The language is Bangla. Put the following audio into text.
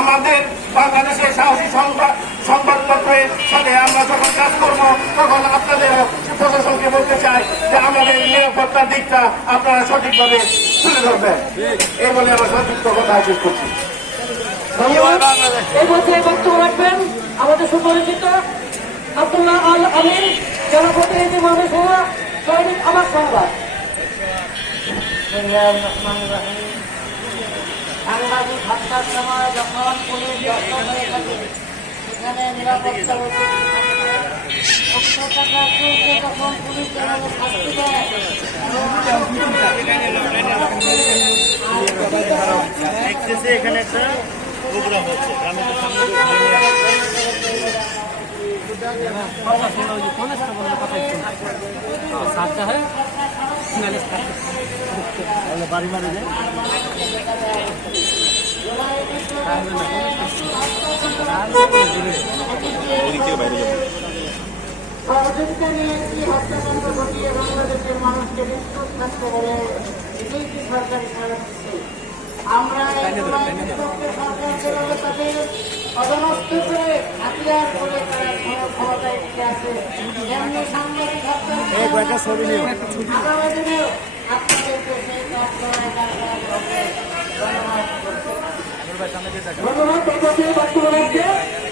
আমাদের বাংলাদেশের সাহসী সংবাদ সংবাদপত্রের সাথে আমরা যখন কাজ করব তখন আপনাদের প্রশাসনকে বলতে চাই যে আমাদের নিরাপত্তার দিকটা আপনারা সঠিকভাবে তুলে ধরবেন। এই বলে আমরা সংযুক্ত কথা শেষ করছি। ধন্যবাদ। এই পর্যায়ে বক্তব্য রাখবেন আমাদের সুপরিচিত আব্দুল্লাহ আল আমিন জনপ্রতিনিধি দৈনিক আমার সংবাদ। সাংবাদিক হত্যার সময় যখন পুলিশ ব্যস্ত হয়ে থাকে সেখানে নিরাপত্তা একশো তখন পুলিশ যেভাবে শাস্তি দেয় এখানে একটা প্রোগ্রাম হচ্ছে। গ্রামের সামনে বাড়ি মারে যায় আমরা এই জুলাই বিপ্লবকে সরকার যেভাবে তাদের অধনস্থ করে হাতিয়ার করে তারা সাংবাদিক দিনেও ধন্যবাদ এই পর্যায়ে